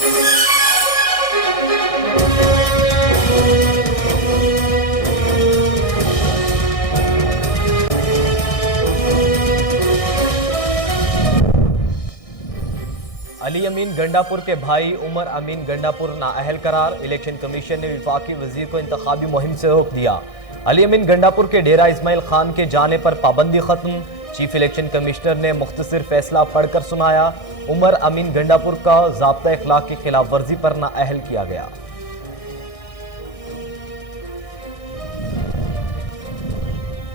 علی امین گنڈاپور کے بھائی عمر امین گنڈاپور نااہل قرار، الیکشن کمیشن نے وفاقی وزیر کو انتخابی مہم سے روک دیا۔ علی امین گنڈاپور کے ڈیرہ اسماعیل خان کے جانے پر پابندی ختم، چیف الیکشن کمشنر نے مختصر فیصلہ پڑھ کر سنایا۔ عمر امین گنڈاپور کا ضابطہ اخلاق کی خلاف ورزی پر نااہل کیا گیا۔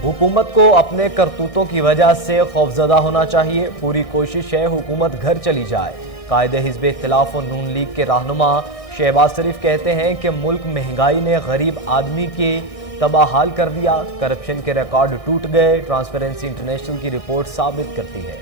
حکومت کو اپنے کرتوتوں کی وجہ سے خوفزدہ ہونا چاہیے، پوری کوشش ہے حکومت گھر چلی جائے۔ قائد حزب اختلاف و نون لیگ کے رہنما شہباز شریف کہتے ہیں کہ ملک مہنگائی نے غریب آدمی کی تباہ حال کر دیا، کرپشن کے ریکارڈ ٹوٹ گئے، ٹرانسپیرنسی انٹرنیشنل کی رپورٹ ثابت کرتی ہے۔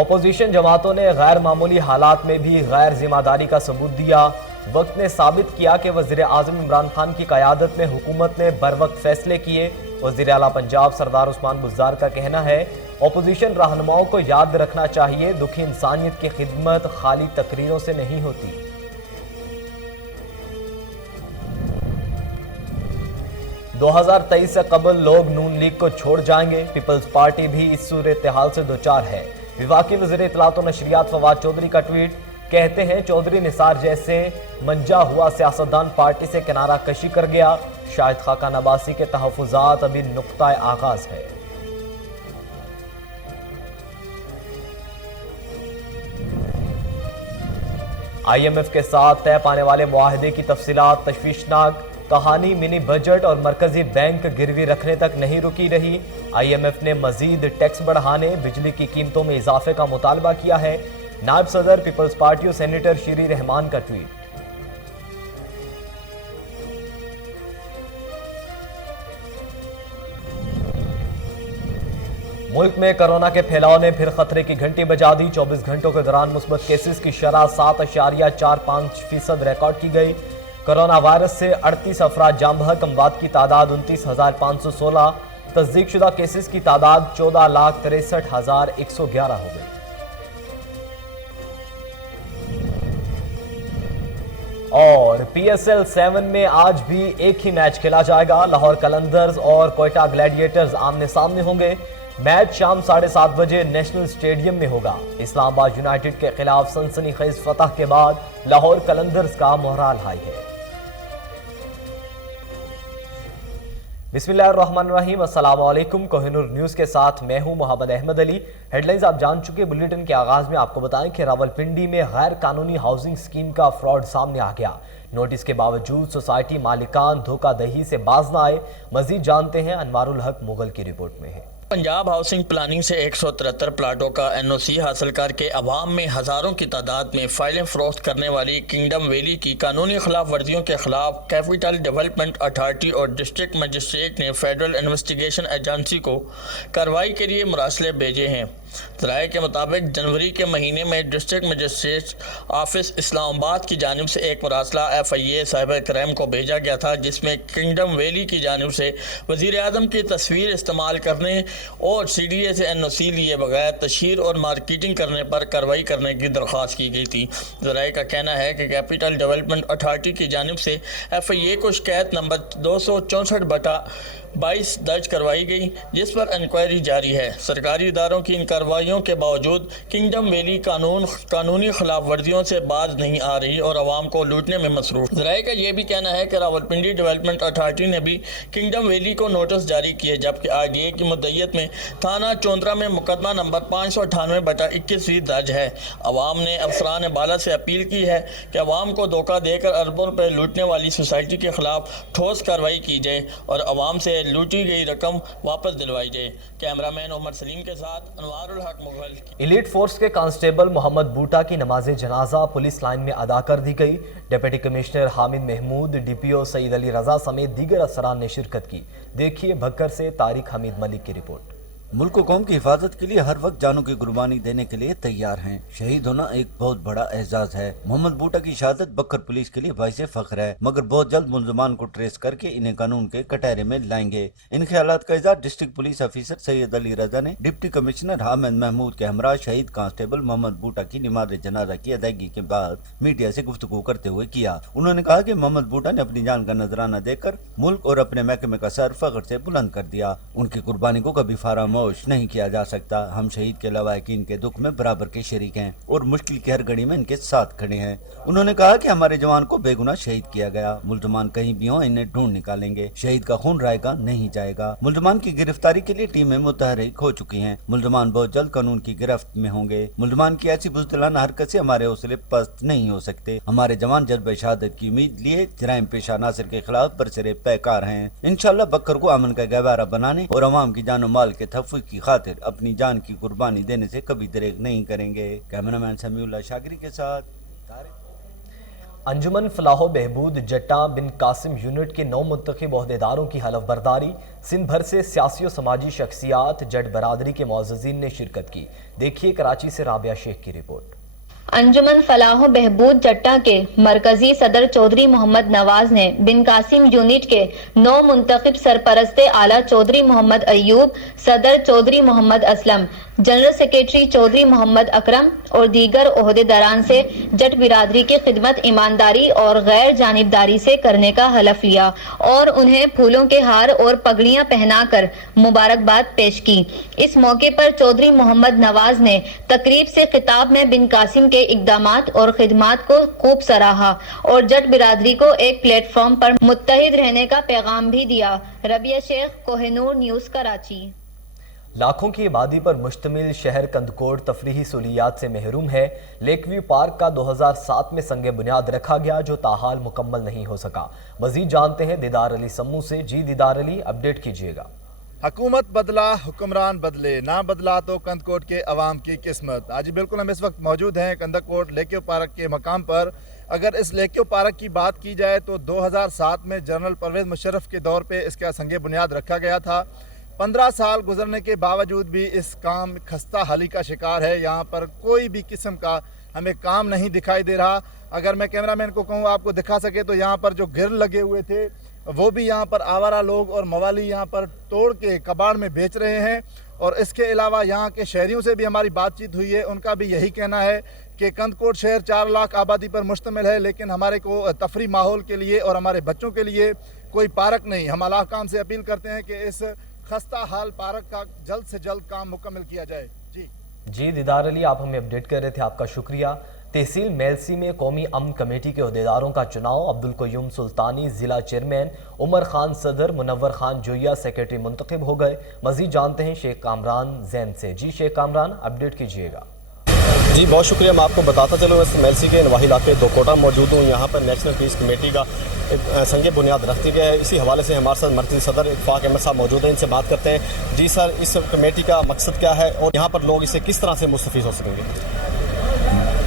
اپوزیشن جماعتوں نے غیر معمولی حالات میں بھی غیر ذمہ داری کا ثبوت دیا۔ وقت نے ثابت کیا کہ وزیر اعظم عمران خان کی قیادت میں حکومت نے بروقت فیصلے کیے۔ وزیر اعلیٰ پنجاب سردار عثمان بزدار کا کہنا ہے، اپوزیشن رہنماؤں کو یاد رکھنا چاہیے، دکھی انسانیت کی خدمت خالی تقریروں سے نہیں ہوتی۔ 2023 سے قبل لوگ نون لیگ کو چھوڑ جائیں گے، پیپلز پارٹی بھی اس صورتحال سے دوچار ہے۔ وفاقی وزیر اطلاعات و نشریات فواد چودھری کا ٹویٹ، کہتے ہیں چودھری نثار جیسے منجا ہوا سیاستدان پارٹی سے کنارہ کشی کر گیا، شاہد خاقان عباسی کے تحفظات ابھی نقطہ آغاز ہے۔ آئی ایم ایف کے ساتھ طے پانے والے معاہدے کی تفصیلات تشویشناک، کہانی منی بجٹ اور مرکزی بینک گروی رکھنے تک نہیں رکی رہی۔ آئی ایم ایف نے مزید ٹیکس بڑھانے، بجلی کی قیمتوں میں اضافے کا مطالبہ کیا ہے۔ نائب صدر پیپلز پارٹی اور سینیٹر شیری رحمان کا ٹویٹ۔ ملک میں کرونا کے پھیلاؤ نے پھر خطرے کی گھنٹی بجا دی، 24 گھنٹوں کے دوران مثبت کیسز کی شرح 7.45% ریکارڈ کی گئی۔ کرونا وائرس سے 38 افراد جاں بحق، اموات کی تعداد 29,516، تصدیق شدہ کیسز کی تعداد 14,63,111 ہو گئی۔ اور پی ایس ایل 7 میں آج بھی ایک ہی میچ کھیلا جائے گا، لاہور قلندرز اور کوئٹہ گلیڈیٹرز آمنے سامنے ہوں گے۔ میچ شام 7:30 بجے نیشنل اسٹیڈیم میں ہوگا۔ اسلام آباد یونائیٹڈ کے خلاف سنسنی خیز فتح کے بعد لاہور قلندرز کا مورال ہائی ہے۔ بسم اللہ الرحمن الرحیم، السلام علیکم۔ کوہ نور نیوز کے ساتھ میں ہوں محمد احمد علی۔ ہیڈ لائنز آپ جان چکے۔ بلیٹن کے آغاز میں آپ کو بتائیں کہ راولپنڈی میں غیر قانونی ہاؤسنگ اسکیم کا فراڈ سامنے آ گیا۔ نوٹس کے باوجود سوسائٹی مالکان دھوکہ دہی سے باز نہ آئے۔ مزید جانتے ہیں، انوار الحق مغل کی رپورٹ میں ہے۔ پنجاب ہاؤسنگ پلاننگ سے 173 پلاٹوں کا این او سی حاصل کر کے عوام میں ہزاروں کی تعداد میں فائلیں فروخت کرنے والی کنگڈم ویلی کی قانونی خلاف ورزیوں کے خلاف کیپٹل ڈیولپمنٹ اتھارٹی اور ڈسٹرکٹ مجسٹریٹ نے فیڈرل انویسٹیگیشن ایجنسی کو کارروائی کے لیے مراسلے بھیجے ہیں۔ ذرائع کے مطابق جنوری کے مہینے میں ڈسٹرکٹ مجسٹریٹ آفس اسلام آباد کی جانب سے ایک مراسلہ ایف آئی اے صاحب کریم کو بھیجا گیا تھا، جس میں کنگڈم ویلی کی جانب سے وزیر اعظم کی تصویر استعمال کرنے اور سی ڈی اے سے این او سی لیے بغیر تشہیر اور مارکیٹنگ کرنے پر کارروائی کرنے کی درخواست کی گئی تھی۔ ذرائع کا کہنا ہے کہ کیپٹل ڈیولپمنٹ اتھارٹی کی جانب سے ایف آئی اے کو شکایت نمبر 264/22 درج کروائی گئی، جس پر انکوائری جاری ہے۔ سرکاری اداروں کی ان کارروائیوں کے باوجود کنگڈم ویلی قانونی خلاف ورزیوں سے باز نہیں آ رہی اور عوام کو لوٹنے میں مصروف۔ ذرائع کا یہ بھی کہنا ہے کہ راولپنڈی ڈیولپمنٹ اتھارٹی نے بھی کنگڈم ویلی کو نوٹس جاری کیے، جبکہ آر ڈی اے کی مدعیت میں تھانہ چوندرا میں مقدمہ نمبر 598/21 بھی درج ہے۔ عوام نے افسران بالا سے اپیل کی ہے کہ عوام کو دھوکہ دے کر اربوں روپے لوٹنے والی سوسائٹی کے خلاف ٹھوس کارروائی کی جائے اور عوام سے لوٹی گئی رقم واپس دلوائی جائے۔ کیمرہ مین عمر سلیم کے ساتھ انوار الحق مغل۔ ایلیٹ فورس کے کانسٹیبل محمد بوٹا کی نماز جنازہ پولیس لائن میں ادا کر دی گئی۔ Deputy commissioner Hamid Mahmood, D P O Saeed Ali Raza سمیت دیگر افسران نے شرکت کی۔ دیکھیے بھکر سے طارق حمید ملک کی رپورٹ۔ मुल्क को कौम की हिफाजत के लिए हर वक्त जानों की कुर्बानी देने के लिए तैयार हैं। शहीद होना एक बहुत बड़ा एजाज है। मोहम्मद बूटा की शहादत बकर पुलिस के लिए बाइस फख्र है, मगर बहुत जल्द मुल्जमान को ट्रेस करके इन्हें कानून के कटहरे में लाएंगे। इन ख्यालात का इजहार district police officer Syed Ali Raza ने डिप्टी कमिश्नर हामिद महमूद के हमरा शहीद कांस्टेबल मोहम्मद बूटा की नमाज जनाजा की अदायगी के बाद मीडिया से गुफ्तगू करते हुए किया। उन्होंने कहा कि मोहम्मद बूटा ने अपनी जान का नजराना देकर मुल्क और अपने महकमे का सर फख्र से बुलंद कर दिया। उनकी कुर्बानी को कभी फरामोश नहीं किया जा सकता। हम शहीद के लवाहिकीन के दुख में बराबर के शरीक हैं और मुश्किल की हर घड़ी में इनके साथ खड़े हैं। उन्होंने कहा कि हमारे जवान को बेगुनाह शहीद किया गया। मुल्जमान कहीं भी हों, इन्हें ढूंढ निकालेंगे। शहीद का खून रायगा नहीं जाएगा। मुल्जमान की गिरफ्तारी के लिए टीमें मुतहरिक हो चुकी हैं। मुल्जमान बहुत जल्द कानून की गिरफ्त में होंगे। मुल्जमान की ऐसी बुज़दिलाना हरकत से हमारे हौसले पस्त नहीं हो सकते। हमारे जवान जज्बे शहादत की उम्मीद लिए जराइम पेशा नासिर के खिलाफ बरसरे पैकार हैं। इंशाअल्लाह बकर को अमन का गहवारा बनाने और अवाम की जान माल के तहफ़्फ़ुज़ की खातिर अपनी जान की कुर्बानी देने से कभी दरेग नहीं करेंगे। कैमरामैन समीउल्लाह शागरी के साथ अंजुमन फलाहो बहबूद जट्टा बिन कासिम यूनिट के 9 मुंतखब ओहदेदारों की हलफ बर्दारी। सिंध भर से सियासी और समाजी शख्सियात जट बरादरी के मुअज़्ज़िज़ीन ने शिरकत की। देखिए कराची से राबिया शेख की रिपोर्ट। अंजुमन फलाहो बहबूद जट्टा के मरकजी सदर चौधरी मोहम्मद नवाज ने बिन कासिम यूनिट के 9 मुंतखब सरपरस्ते आला चौधरी मोहम्मद अयूब, सदर चौधरी मोहम्मद असलम, जनरल सेक्रेटरी चौधरी मोहम्मद अकरम और दीगर ओहदेदारान से जट बिरादरी की खिदमत ईमानदारी और गैर जानिबदारी से करने का हलफ लिया और उन्हें फूलों के हार और पगड़ियां पहनाकर मुबारकबाद पेश की। इस मौके पर चौधरी मोहम्मद नवाज ने तकरीब से खिताब में बिन कासिम के इक़दामात और खिदमात को खूब सराहा और जट बिरादरी को एक प्लेटफॉर्म पर मुत्तहिद रहने का पैगाम भी दिया। रबिया शेख, कोहिनूर न्यूज़, कराची। लाखों की आबादी पर मुश्तमिल शहर कंदकोट तफरीही सहूलियात से महरूम है। लेक व्यू पार्क का 2007 में संगे बुनियाद रखा गया, जो ताहाल मुकम्मल नहीं हो सका। मजीद जानते हैं दीदार अली सम्मू से। जी दीदार अली, अपडेट कीजिएगा। हुकूमत बदला, हुक्मरान बदले, ना बदला तो कंदकोट के अवाम की किस्मत। आज बिल्कुल हम इस वक्त मौजूद हैं कंदकोट लेक्यू पार्क के मकाम पर। अगर इस लेक्यू पार्क की बात की जाए तो 2007 में जनरल परवेज़ मुशर्रफ के दौर पे इसका संगे बुनियाद रखा गया था। 15 साल गुजरने के बावजूद भी इस काम खस्ता हाली का शिकार है। यहाँ पर कोई भी किस्म का हमें काम नहीं दिखाई दे रहा। अगर मैं कैमरामैन को कहूँ आपको दिखा सके तो यहाँ पर जो ग्रिल लगे हुए थे वो भी यहाँ पर आवारा लोग और मवाली यहाँ पर तोड़ के कबाड़ में बेच रहे हैं। और इसके अलावा यहाँ के शहरियों से भी हमारी बातचीत हुई है, उनका भी यही कहना है कि कंदकोट शहर 4 लाख आबादी पर मुश्तमिल है, लेकिन हमारे को तफरी माहौल के लिए और हमारे बच्चों के लिए कोई पार्क नहीं। हम अल्लाह काम से अपील करते हैं कि इस खस्ता हाल पार्क का जल्द से जल्द काम मुकम्मल किया जाए। जी दीदार अली, आप हमें अपडेट कर रहे थे, आपका शुक्रिया। तहसील मेलसी में कौमी अमन कमेटी के अहदेदारों का चुनाव। अब्दुल कयूम सुल्तानी जिला चेयरमैन, उमर खान सदर, मुनव्वर खान जोया सेक्रेटरी मुंतखब हो गए। मजीद जानते हैं शेख कामरान जैन से। जी शेख कामरान, अपडेट कीजिएगा। जी बहुत शुक्रिया। मैं आपको बताता चलूँ, इस मेलसी के नवाही इलाके दोकोटा मौजूद हूँ। यहाँ पर नेशनल पीस कमेटी का एक संगे बुनियाद रखती गया है। इसी हवाले से हमारे साथ मरकज़ी सदर इत्तफाक अहमद साहब मौजूद हैं, इनसे बात करते हैं। जी सर, इस कमेटी का मकसद क्या है और यहाँ पर लोग इसे किस तरह से मुस्तफ़ीद हो सकेंगे?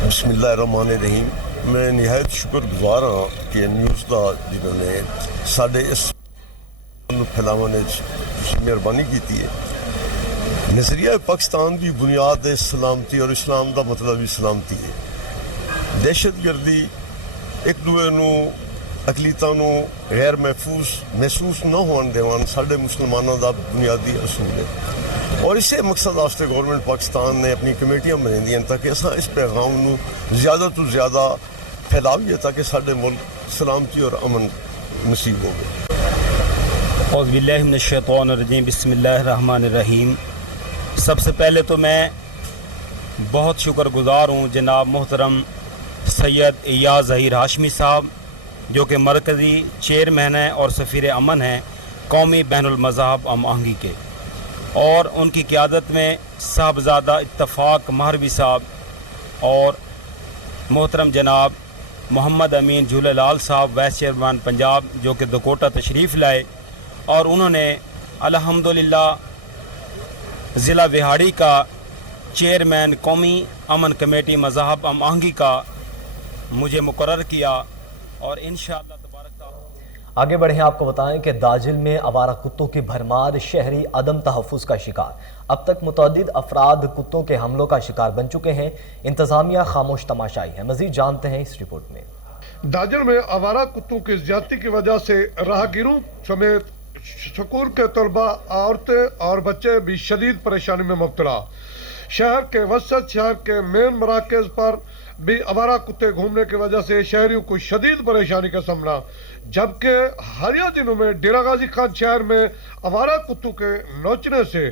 बिस्मिल्लाहिर्रहमानिर्रहीम। मैं निहायत शुक्रगुजार हाँ कि न्यूज़ का जिन्होंने साढ़े इस फैलाने मेहरबानी की है। नज़रिया पाकिस्तान की बुनियाद है सलामती और इस्लाम का मतलब भी सलामती है। दहशत गर्दी एक दूए नूं अकलीतां नूं गैर महसूस न होने देवान साढ़े मुसलमानों का बुनियादी असूल है और इसे मकसद वास्ते गवर्नमेंट पाकिस्तान ने अपनी कमेटियां बनाई ताकि असां इस पैगाम नूं ज़्यादा तो ज़्यादा फैलाइए ताकि साढ़े मुल्क सलामती और अमन नसीब हो गए। औज़ु बिल्लाहि मिनश शैतानिर रजीम, बिस्मिल्लाहिर रहमानिर रहीम। सबसे पहले तो मैं बहुत शुक्रगुजार हूँ जनाब मोहतरम सैयद इयाज़ ज़हीर हाशमी साहब, जो कि मरकज़ी चेयरमैन हैं और सफ़ीर अमन हैं कौमी बैनुल मज़हब हम आहंगी के, और उनकी क़यादत में साहबज़ादा इत्तफ़ाक महरवी साहब और मोहतरम जनाब मोहम्मद अमीन झूलेलाल साहब वाइस चेयरमैन पंजाब, जो कि दोकोटा तशरीफ़ लाए और उन्होंने अल्हम्दुलिल्लाह ज़िला विहाड़ी का चेयरमैन कौमी अमन कमेटी मज़हब हम आहंगी का मुझे मुकर्रर किया और इंशाअल्लाह तबारक। आगे बढ़े आपको बताएं कि दाजिल में आवारा कुत्तों की भरमार, शहरी अदम तहफ़्फ़ुज़ का शिकार। अब तक मुतअद्दिद अफराद कुत्तों के हमलों का शिकार बन चुके हैं। इंतज़ामिया खामोश तमाशाई है। मज़ीद जानते हैं इस रिपोर्ट में। दाजिल में आवारा कुत्तों की ज्यादती की वजह से राहगीरों समेत स्कूल के तलबा, औरतें और बच्चे भी शदीद परेशानी में मुब्तला। शहर के वसत शहर के मेन मराकज़ पर भी आवारा कुत्ते घूमने की वजह से शहरियों को शदीद परेशानी का सामना, जबकि हालिया दिनों में डेरा गाजी खान शहर में आवारा कुत्तों के नोचने से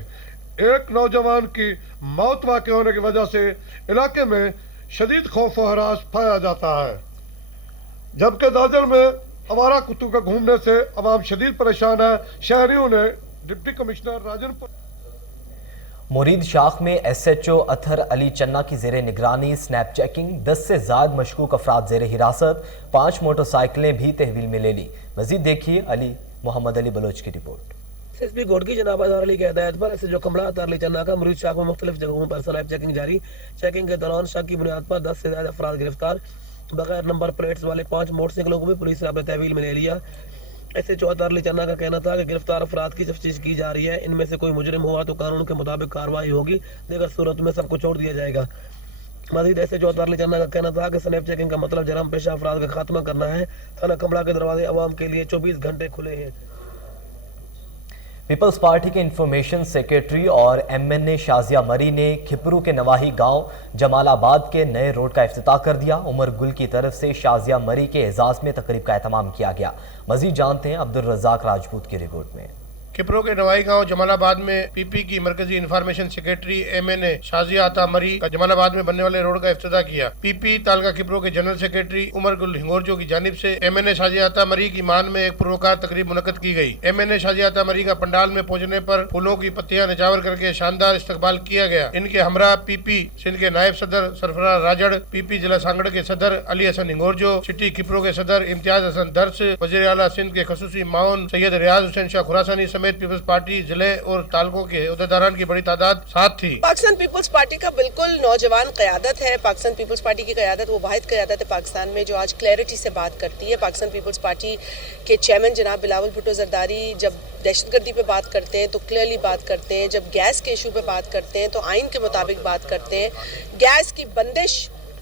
एक नौजवान की मौत वाक़ होने की वजह से इलाके में शदीद खौफ और हरास पाया जाता है। जबकि दाजिल में आवारा कुत्तों के घूमने से अवाम शदीद परेशान है। शहरियों ने डिप्टी कमिश्नर राजन मुरीद शाख में SHO अतहर अली चन्ना की जेर निगरानी स्नैप चेकिंग, 10 से ज़ायद मशकूक अफराद जेर हिरासत, 5 मोटरसाइकिलें भी तहवील में ले ली। मजीद देखिए मोहम्मद अली बलोच की रिपोर्ट। SSP गोडगी जनाब अतहर अली की हिदायत पर SHO कमला अतहर अली चन्ना का मुरीद शाख में मुख्तलिफ जगहों पर स्नैप चेकिंग जारी। चेकिंग के दौरान शक की बुनियाद पर 10 से ज़्यादा अफराद गिरफ्तार। बगैर नंबर प्लेट्स वाले 5 मोटरसाइकिलों को भी पुलिस ने अपने तहवील में ले लिया। SHO अतहर अली चन्ना का कहना था कि गिरफ्तार अफराद की तफ्तीश की जा रही है। इनमें से कोई मुजरिम हुआ तो कानून के मुताबिक कार्रवाई होगी, दीगर सूरत में सबको छोड़ दिया जाएगा। मजीद SHO अतहर अली चन्ना का कहना था कि स्नैप चेकिंग का मतलब जराम पेशा अफराद का खात्मा करना है। थाना कमला के दरवाजे अवाम के लिए 24 घंटे खुले हैं। पीपल्स पार्टी के इंफॉर्मेशन सेक्रेटरी और MNA शाजिया मरी ने खिपरू के नवाही गांव जमालाबाद के नए रोड का इफ्तिताह कर दिया। उमर गुल की तरफ से शाजिया मरी के एजाज में तकरीब का एहतमाम किया गया। मजीद जानते हैं अब्दुल रज़ाक राजपूत की रिपोर्ट में। खिपरो के नवाई गांव जमालाबाद में PP की मरकजी इंफॉर्मेशन सेक्रेटरी MNA शाजिया अता मरी का जमालाबाद में बनने वाले रोड का इफ्तिताह किया। PP तालका खिपरो के जनरल सेक्रेटरी उमर गुल हिंगोरजो की जानिब से MNA शाजिया अता मरी की मान में एक पुरवकार तकरीब मुनक्कद की गई। MNA शाजिया अता मरी का पंडाल में पहुंचने पर फूलों की पत्तियां निछावर करके शानदार इस्तकबाल किया गया। इनके हमरा PP सिंध के नायब सदर सरफराज राजड़, PP जिला सांगड़ के सदर अली हसन हिंगोरजो, सिटी खिपरो के सदर इम्तियाज हसन दर्स, वज़ीर आला सिंध के खसूसी माउन सैयद रियाज हुसैन शाह खुरासानी समेत पीपल्स पार्टी जिले और तालकों के अहदेदारान की बड़ी तादाद साथ थी। पाकिस्तान पीपल्स पार्टी का बिल्कुल नौजवान क़यादत है। पाकिस्तान पीपल्स पार्टी की क़यादत वो वाहिद क़यादत है पाकिस्तान में जो आज क्लैरिटी से बात करती है। पाकिस्तान पीपल्स पार्टी के चेयरमैन जनाब बिलावल भुट्टो जरदारी जब दहशतगर्दी पे बात करते हैं तो क्लियरली बात करते हैं, जब गैस के इशू पे बात करते हैं तो आइन के मुताबिक बात करते हैं। गैस की बंदिश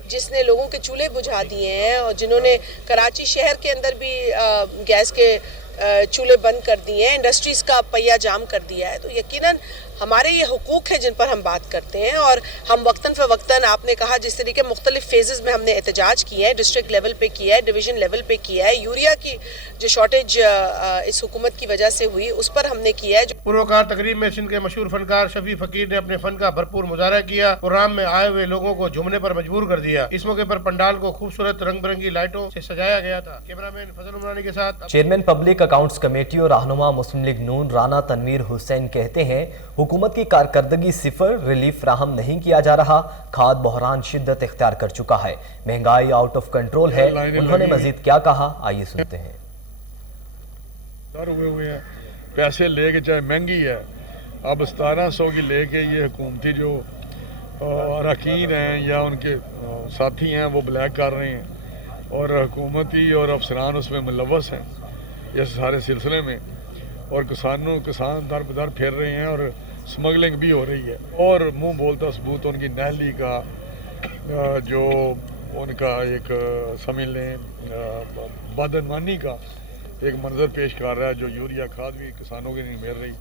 जिसने लोगों के चूल्हे बुझा दिए हैं और जिन्होंने कराची शहर के अंदर भी गैस के चूल्हे बंद कर दिए हैं, इंडस्ट्रीज़ का पहिया जाम कर दिया है, तो यकीनन हमारे ये हुकूक है जिन पर हम बात करते हैं। और हम वक्तन फ़वक्तन आपने कहा जिस तरीके मुख्तलिफ फेजेस में हमने एहतजाज किया है, डिस्ट्रिक्ट लेवल पे किया है, डिवीज़न लेवल पे किया है। यूरिया की जो शॉर्टेज इस हुकूमत की वजह से हुई उस पर हमने किया है। पुरवकार तकरीब में सिंध के मशहूर फनकार शफी फ़कीर ने अपने फ़न का भरपूर मुजाहरा किया। प्रोग्राम में आए हुए लोगों को झूमने पर मजबूर कर दिया। इस मौके पर पंडाल को खूबसूरत रंग बिरंगी लाइटों से सजाया गया था। कैमरामैन फजल उमरानी के साथ चेयरमैन पब्लिक अकाउंट्स कमेटी और रहनुमा मुस्लिम लीग नून राना तनवीर हुसैन कहते हैं हुकूमत की कारकर्दगी सिफर, रिलीफ फराहम नहीं किया जा रहा। खाद बहरान शिद्दत इख्तियार कर चुका है, महंगाई आउट ऑफ कंट्रोल है। उन्होंने मजीद क्या कहा, आइए सुनते हैं। हुए हैं पैसे लेके, चाहे महंगी है, अब 1700 की लेके ये हुकूमती जो अरकान हैं या उनके साथी हैं वो ब्लैक कर रहे हैं और हुकूमती और अफसरान उसमें मुलव्वस हैं इस सारे सिलसिले में। और किसान दर बदर फिर रहे हैं और स्मगलिंग भी हो रही है। और मुंह बोलता सबूत उनकी नहली का जो उनका एक समझ लें बदनवानी का एक मंजर पेश कर रहा है, जो यूरिया खाद भी किसानों की नहीं मिल रही।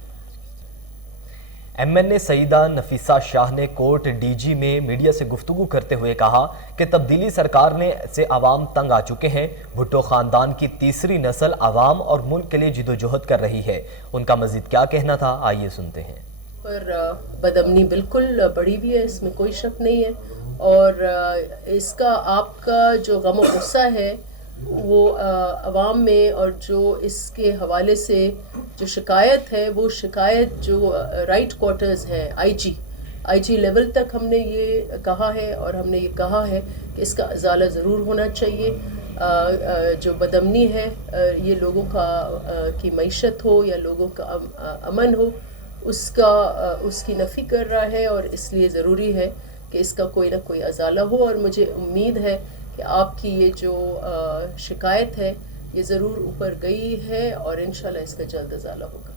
MNA सईदा नफीसा शाह ने कोर्ट DG में मीडिया से गुफ्तगू करते हुए कहा कि तब्दीली सरकार ने से आवाम तंग आ चुके हैं। भुट्टो खानदान की तीसरी नस्ल आवाम और मुल्क के लिए जिदोजहद कर रही है। उनका मजीद क्या कहना था, आइए सुनते हैं। पर बदअमनी बिल्कुल बढ़ी हुई है, इसमें कोई शक नहीं है। और इसका आपका जो गम और गुस्सा है वो अवाम में, और जो इसके हवाले से जो शिकायत है वो शिकायत जो राइट क्वार्टर्स है IG लेवल तक हमने ये कहा है और हमने ये कहा है कि इसका अजाला ज़रूर होना चाहिए। जो बदअमनी है ये लोगों का की मईशत हो या लोगों का अमन हो उसकी नफ़ी कर रहा है और इसलिए ज़रूरी है कि इसका कोई ना कोई अजाला हो। और मुझे उम्मीद है कि आपकी ये जो शिकायत है یہ ضرور اوپر گئی ہے اور انشاءاللہ اس کا جلد ازالہ ہوگا۔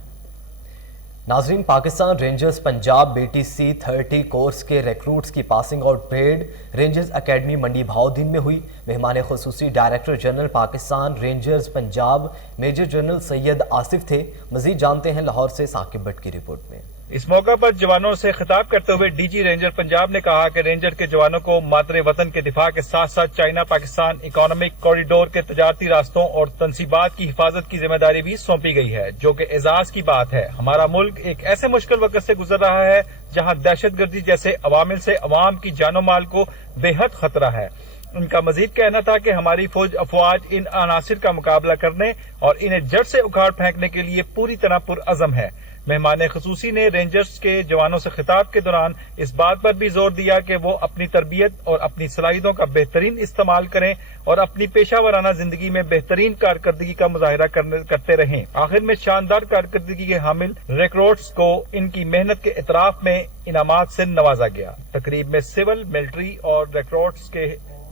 ناظرین، Pakistan Rangers Punjab BTC 30 course کے ریکروٹس کی passing out parade Rangers academy Mandi Bahauddin میں ہوئی۔ مہمان خصوصی director general Pakistan Rangers Punjab major general Syed Asif تھے۔ مزید جانتے ہیں لاہور سے ثاقب بٹ کی رپورٹ میں۔ اس موقع پر جوانوں سے خطاب کرتے ہوئے DG رینجر پنجاب نے کہا کہ رینجر کے جوانوں کو مادر وطن کے دفاع کے ساتھ ساتھ چائنا پاکستان اکنامک کوریڈور کے تجارتی راستوں اور تنصیبات کی حفاظت کی ذمہ داری بھی سونپی گئی ہے، جو کہ اعزاز کی بات ہے۔ ہمارا ملک ایک ایسے مشکل وقت سے گزر رہا ہے جہاں دہشت گردی جیسے عوامل سے عوام کی جان و مال کو بے حد خطرہ ہے۔ ان کا مزید کہنا تھا کہ ہماری افواج ان عناصر کا مقابلہ کرنے اور انہیں جڑ سے اکھاڑ پھینکنے کے لیے پوری طرح پرعزم ہے۔ مہمان خصوصی نے رینجرز کے جوانوں سے خطاب کے دوران اس بات پر بھی زور دیا کہ وہ اپنی تربیت اور اپنی صلاحیتوں کا بہترین استعمال کریں اور اپنی پیشہ ورانہ زندگی میں بہترین کارکردگی کا مظاہرہ کرتے رہیں۔ آخر میں شاندار کارکردگی کے حامل ریکروٹس کو ان کی محنت کے اعتراف میں انعامات سے نوازا گیا۔ تقریب میں سول، ملٹری اور ریکروٹس کے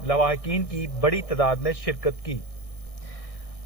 لواحقین کی بڑی تعداد نے شرکت کی۔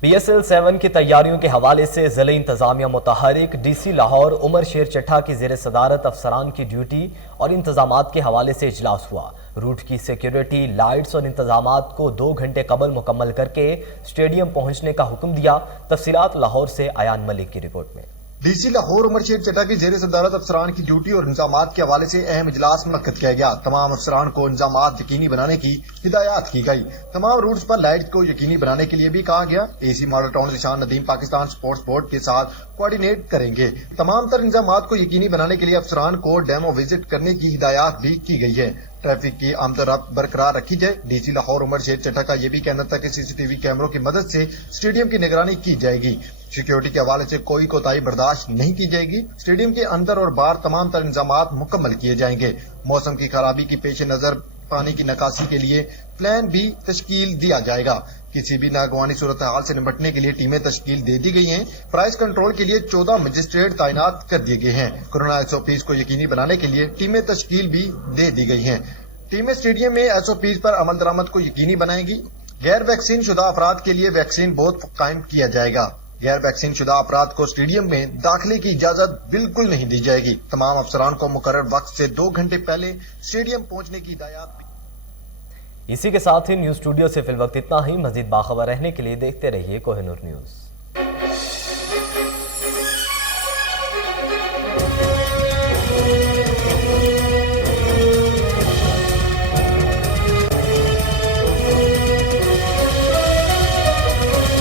PSL 7 کی تیاریوں کے حوالے سے ضلعی انتظامیہ متحرک DC لاہور عمر شیر چٹھا کی زیر صدارت افسران کی ڈیوٹی اور انتظامات کے حوالے سے اجلاس ہوا۔ روٹ کی سیکیورٹی، لائٹس اور انتظامات کو 2 گھنٹے قبل مکمل کر کے اسٹیڈیم پہنچنے کا حکم دیا۔ تفصیلات لاہور سے ایان ملک کی رپورٹ میں۔ DC لاہور عمر شیر چٹھا کی زیر صدارت افسران کی ڈیوٹی اور انتظامات کے حوالے سے اہم اجلاس منعقد کیا گیا۔ تمام افسران کو انتظامات یقینی بنانے کی ہدایات کی گئی۔ تمام روٹس پر لائٹ کو یقینی بنانے کے لیے بھی کہا گیا۔ AC model town Zeeshan Nadeem Pakistan sports board کے ساتھ کوارڈینیٹ کریں گے۔ تمام تر انتظامات کو یقینی بنانے کے لیے افسران کو ڈیمو وزٹ کرنے کی ہدایات بھی کی گئی ہے۔ ٹریفک کی آمد و رفت برقرار رکھی جائے۔ DC لاہور عمر شیر چٹھا کا یہ بھی کہنا تھا کہ CCTV کیمروں کی مدد سے اسٹیڈیم کی نگرانی کی جائے گی۔ سیکیورٹی کے حوالے سے کوئی کوتاہی برداشت نہیں کی جائے گی۔ اسٹیڈیم کے اندر اور باہر تمام تر انتظامات مکمل کیے جائیں گے۔ موسم کی خرابی کی پیش نظر پانی کی نکاسی کے لیے پلان بھی تشکیل دیا جائے گا۔ کسی بھی ناگوانی صورتحال سے نمٹنے کے لیے ٹیمیں تشکیل دے دی گئی ہیں۔ پرائز کنٹرول کے لیے 14 مجسٹریٹ تعینات کر دیے گئے ہیں۔ کورونا SOPs کو یقینی بنانے کے لیے ٹیمیں تشکیل بھی دے دی گئی ہیں۔ ٹیمیں اسٹیڈیم میں SOPs پر عمل درآمد کو یقینی بنائیں گی۔ غیر ویکسین شدہ افراد کے لیے ویکسین بوتھ قائم کیا جائے گا۔ غیر ویکسین شدہ افراد کو اسٹیڈیم میں داخلے کی اجازت بالکل نہیں دی جائے گی۔ تمام افسران کو مقرر وقت سے 2 گھنٹے پہلے اسٹیڈیم پہنچنے کی ہدایات بھی۔ اسی کے ساتھ ہی نیوز اسٹوڈیو سے فی الوقت اتنا ہی۔ مزید باخبر رہنے کے لیے دیکھتے رہیے کوہ نور نیوز۔